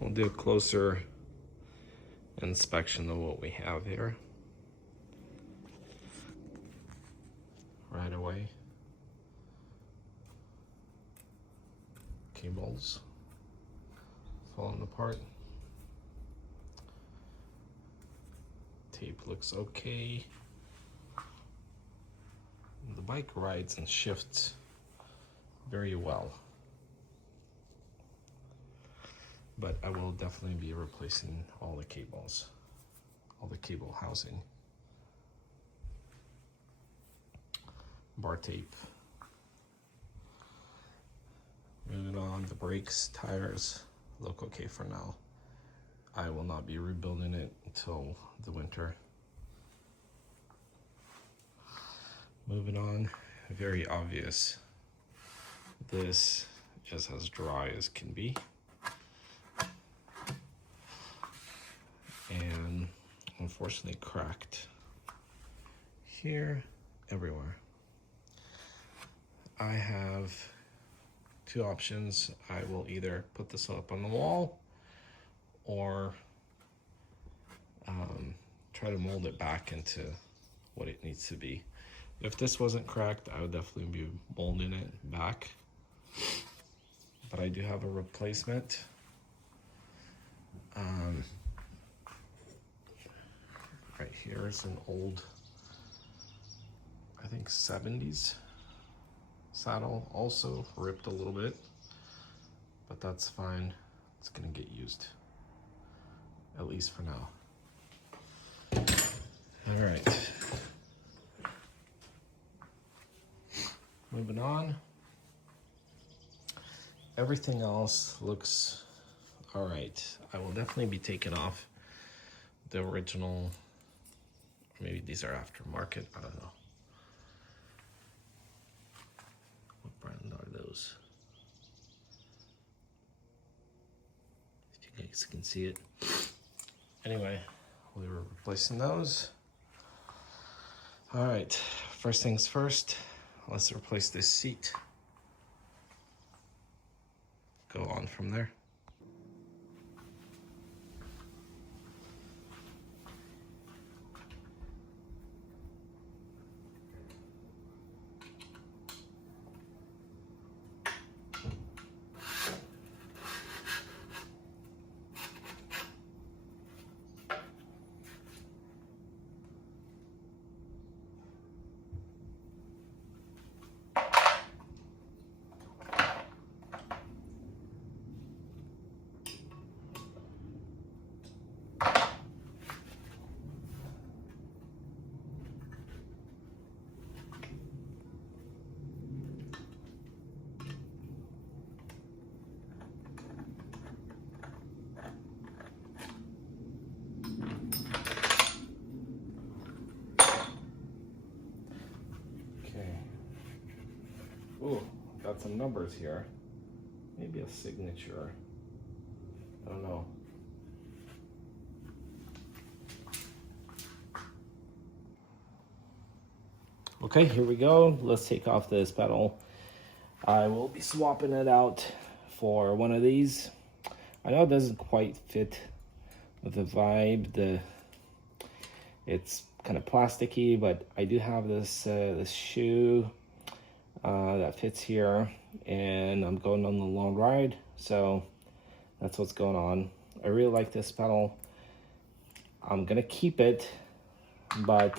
we'll do a closer inspection of what we have here right away. Cables falling apart. Tape looks okay. The bike rides and shifts very well, but I will definitely be replacing all the cables, all the cable housing. Bar tape. Moving on, the brakes, tires look okay for now. I will not be rebuilding it until the winter. Moving on, very obvious. This is as dry as can be. And unfortunately cracked here, everywhere. I have two options. I will either put this up on the wall or try to mold it back into what it needs to be. If this wasn't cracked, I would definitely be molding it back. But I do have a replacement. Right here is an old, I think 70s saddle, also ripped a little bit, but that's fine. It's gonna get used, at least for now. All right. Moving on. Everything else looks all right. I will definitely be taking off the original, or maybe these are aftermarket, I don't know. What brand are those? If you guys can see it. Anyway, we were replacing those. All right, first things first, let's replace this seat. Go on from there. Ooh, got some numbers here. Maybe a signature. I don't know. Okay, here we go. Let's take off this pedal. I will be swapping it out for one of these. I know it doesn't quite fit with the vibe. It's kind of plasticky, but I do have this this shoe that fits here, and I'm going on the long ride, so that's what's going on. I really like this pedal. I'm gonna keep it, but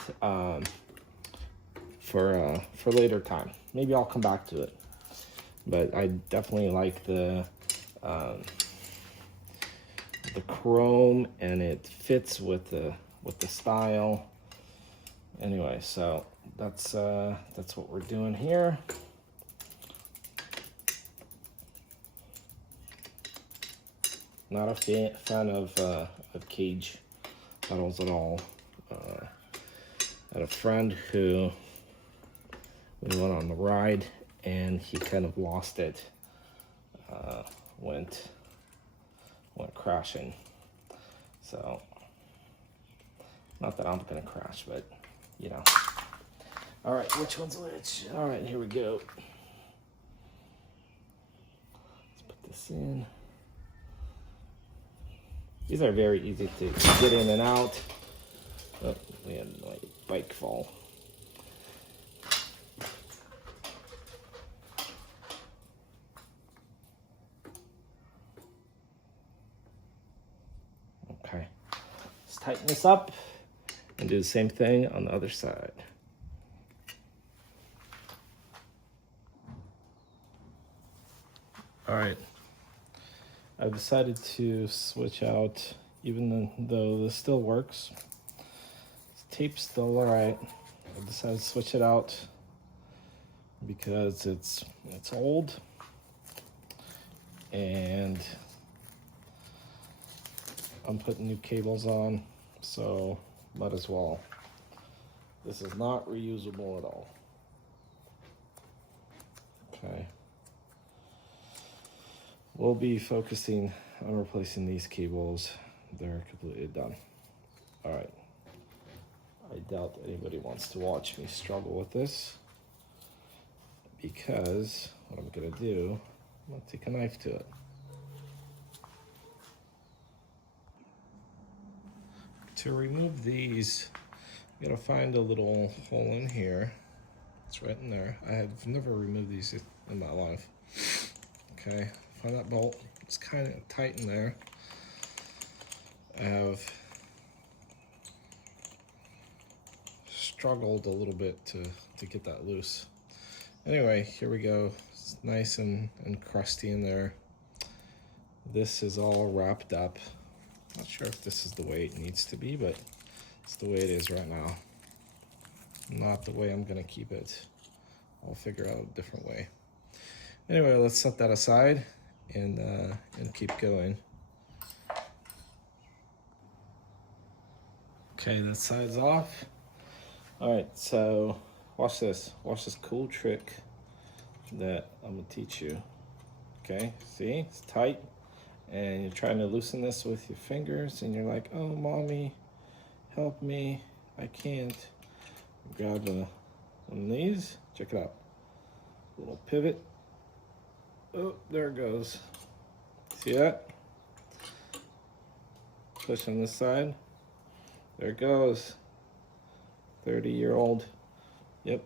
for later time, maybe I'll come back to it. But I definitely like the chrome, and it fits with the style. Anyway, so that's what we're doing here. Not a fan of cage pedals at all. I had a friend who, we went on the ride and he kind of lost it. Went crashing. So, not that I'm gonna crash, but you know. All right, which one's which? All right, here we go. Let's put this in. These are very easy to get in and out. Oh, we had my bike fall. Okay, let's tighten this up and do the same thing on the other side. All right, I've decided to switch out, even though this still works. This tape's still all right. I decided to switch it out because it's old and I'm putting new cables on, so might as well. This is not reusable at all. Okay. We'll be focusing on replacing these cables. They're completely done. All right. I doubt anybody wants to watch me struggle with this, because what I'm gonna do, I'm gonna take a knife to it. To remove these, you gotta find a little hole in here. It's right in there. I have never removed these in my life. Okay, find that bolt. It's kind of tight in there. I have struggled a little bit to get that loose. Anyway, here we go. It's nice and crusty in there. This is all wrapped up. Not sure if this is the way it needs to be, but it's the way it is right now. Not the way I'm gonna keep it. I'll figure out a different way. Anyway, let's set that aside and keep going. Okay, that side's off. All right, so watch this. Watch this cool trick that I'm gonna teach you. Okay, see, it's tight, and you're trying to loosen this with your fingers, and you're like, oh, mommy, help me, I can't. Grab one of these, check it out. Little pivot. Oh, there it goes. See that? Push on this side. There it goes. 30-year-old. Yep.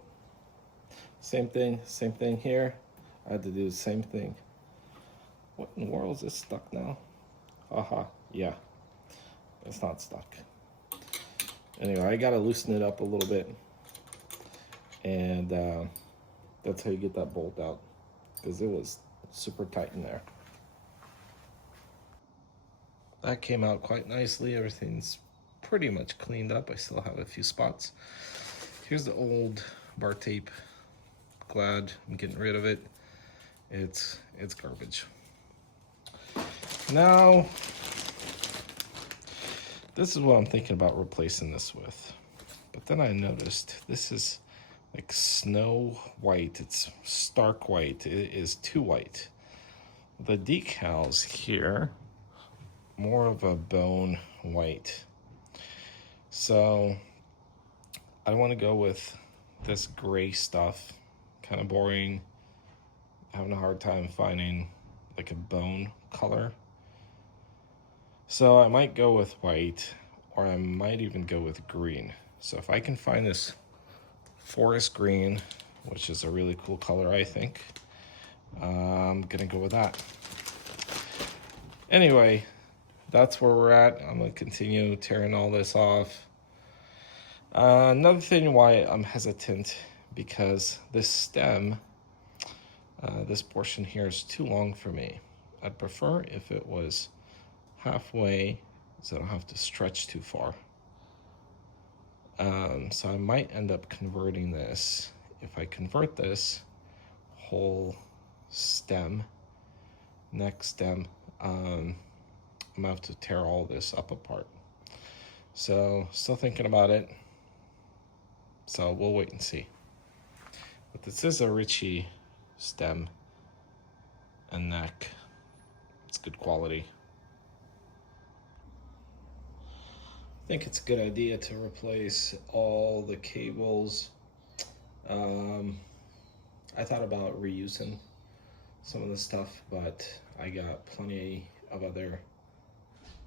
Same thing here. I had to do the same thing. What in the world is this stuck now? Aha, yeah. It's not stuck. Anyway, I gotta loosen it up a little bit. And that's how you get that bolt out, because it was super tight in there. That came out quite nicely. Everything's pretty much cleaned up. I still have a few spots. Here's the old bar tape. Glad I'm getting rid of it. It's garbage. Now, this is what I'm thinking about replacing this with. But then I noticed this is like snow white. It's stark white. It is too white. The decals here, more of a bone white. So I want to go with this gray stuff. Kind of boring. Having a hard time finding like a bone color. So I might go with white, or I might even go with green. So if I can find this forest green, which is a really cool color, I think, I'm gonna go with that. Anyway, that's where we're at. I'm gonna continue tearing all this off. Another thing why I'm hesitant, because this stem, this portion here is too long for me. I'd prefer if it was halfway, so I don't have to stretch too far. So I might end up converting this. If I convert this whole stem, neck stem, I'm gonna have to tear all this up apart. So still thinking about it. So we'll wait and see. But this is a Ritchie stem and neck. It's good quality. I think it's a good idea to replace all the cables. I thought about reusing some of the stuff, but I got plenty of other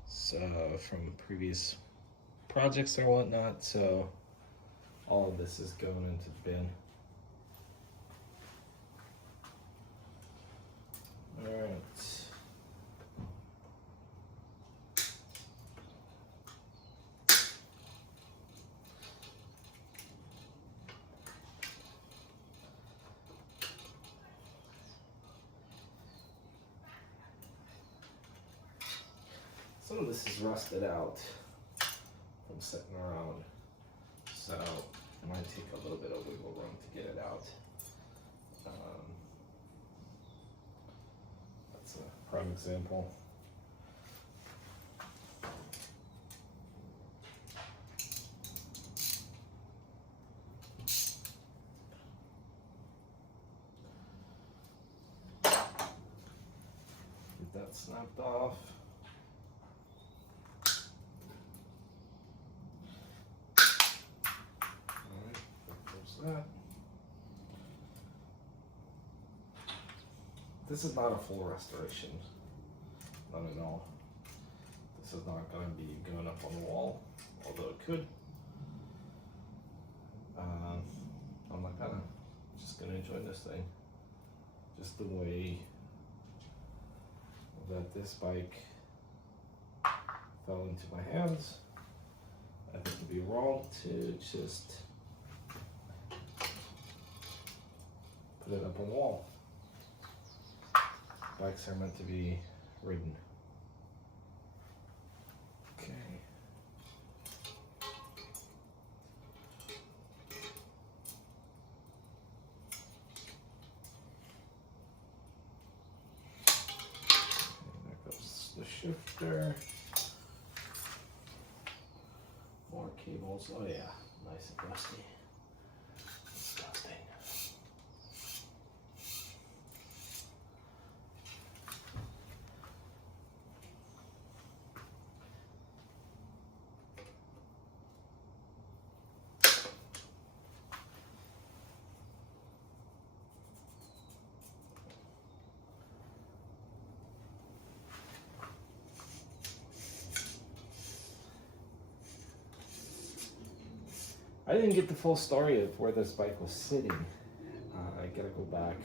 from previous projects or whatnot. So all of this is going into the bin. All right. Some of this is rusted out from sitting around, so it might take a little bit of wiggle room to get it out. That's a prime example. Get that snapped off. That. This is not a full restoration, not at all. This is not going to be going up on the wall, although it could. I'm not gonna, just gonna enjoy this thing. Just the way that this bike fell into my hands. I think it'd be wrong to just put it up on the wall. Bikes are meant to be ridden. Okay. And there goes the shifter. More cables. Oh yeah, nice and rusty. Disgusting. I didn't get the full story of where this bike was sitting. I gotta go back.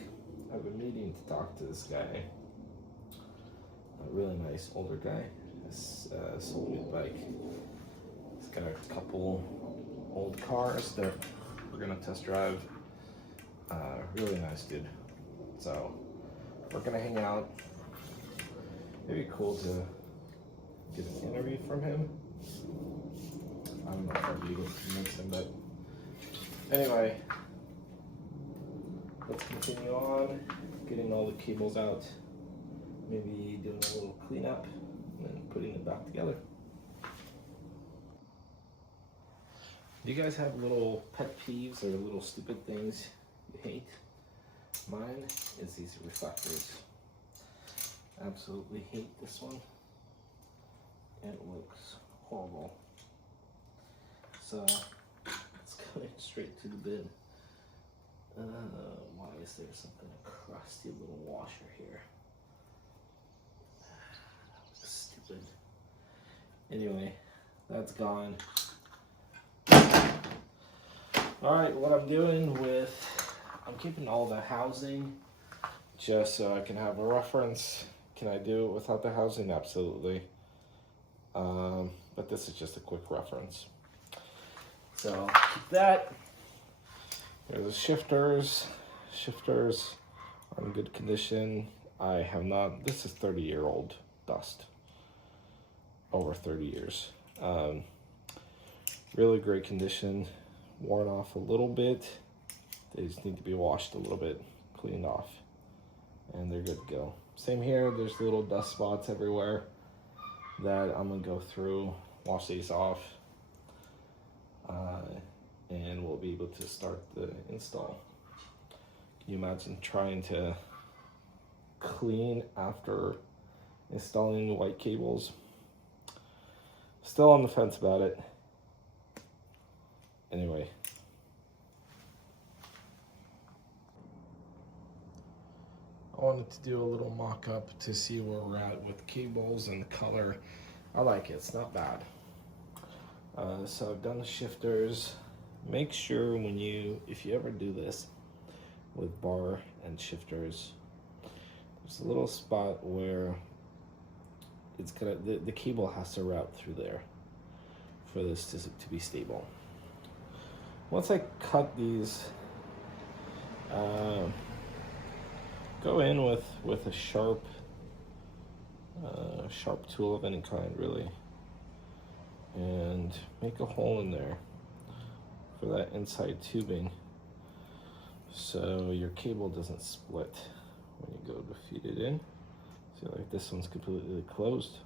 I've been meaning to talk to this guy. A really nice older guy. Sold me the bike. He's got a couple old cars that we're gonna test drive. Really nice dude. So we're gonna hang out. It'd be cool to get an interview from him. I don't know if I'll be able to convince him, but anyway, let's continue on getting all the cables out, maybe doing a little cleanup and then putting it back together. Do you guys have little pet peeves or little stupid things you hate? Mine is these reflectors. Absolutely hate this one. It looks horrible. So it's going straight to the bin. Why is there something, a crusty little washer here? Stupid. Anyway, that's gone. Alright, what I'm doing with, I'm keeping all the housing just so I can have a reference. Can I do it without the housing? Absolutely. But this is just a quick reference. So keep that. There's the shifters. Shifters are in good condition. I have not, this is 30-year-old dust. Over 30 years. Really great condition. Worn off a little bit. They just need to be washed a little bit, cleaned off, and they're good to go. Same here, there's little dust spots everywhere that I'm gonna go through, wash these off, and we'll be able to start the install. Can you imagine trying to clean after installing the white cables? Still on the fence about it. Anyway. I wanted to do a little mock-up to see where we're at with cables and the color. I like it, it's not bad. So I've done the shifters. Make sure when if you ever do this with bar and shifters, there's a little spot where it's gonna, the cable has to route through there for this to be stable. Once I cut these, go in with a sharp tool of any kind, really, and make a hole in there for that inside tubing so your cable doesn't split when you go to feed it in. See, like this one's completely closed.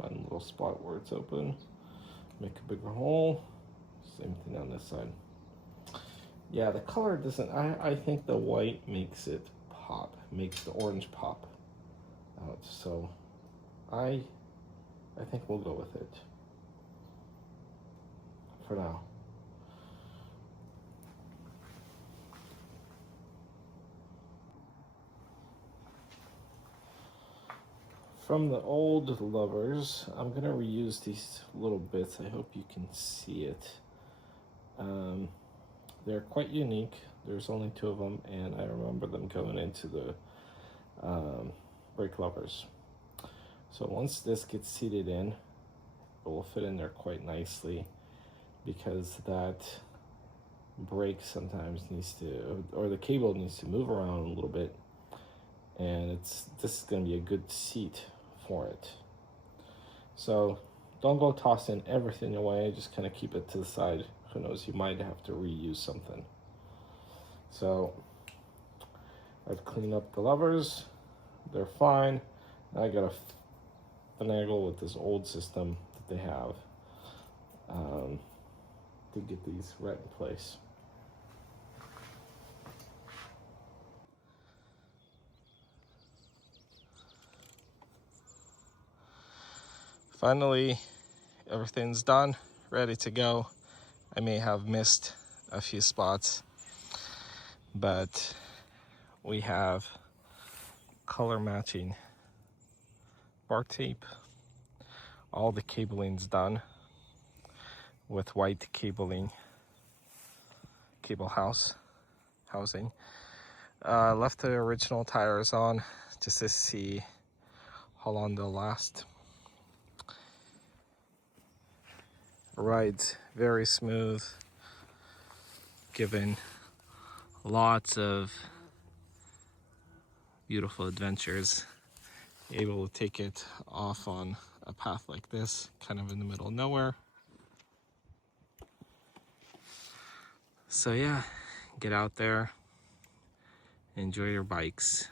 Find a little spot where it's open, make a bigger hole. Same thing on this side. Yeah, the color doesn't, I think the white makes it pop, makes the orange pop out. So I think we'll go with it for now. From the old lovers, I'm gonna reuse these little bits. I hope you can see it. They're quite unique. There's only 2 of them, and I remember them going into the brake levers. So once this gets seated in, it will fit in there quite nicely, because that brake sometimes needs to, or the cable needs to move around a little bit, and this is going to be a good seat for it. So don't go tossing everything away, just kind of keep it to the side. Who knows, you might have to reuse something. So I've cleaned up the levers, they're fine. Now I got to finagle with this old system that they have to get these right in place. Finally, everything's done, ready to go. I may have missed a few spots, but we have color matching bar tape. All the cabling's done with white cabling, cable housing. Left the original tires on just to see how long they'll last. Ride's very smooth, given lots of beautiful adventures. Able to take it off on a path like this, kind of in the middle of nowhere. So yeah, get out there, enjoy your bikes.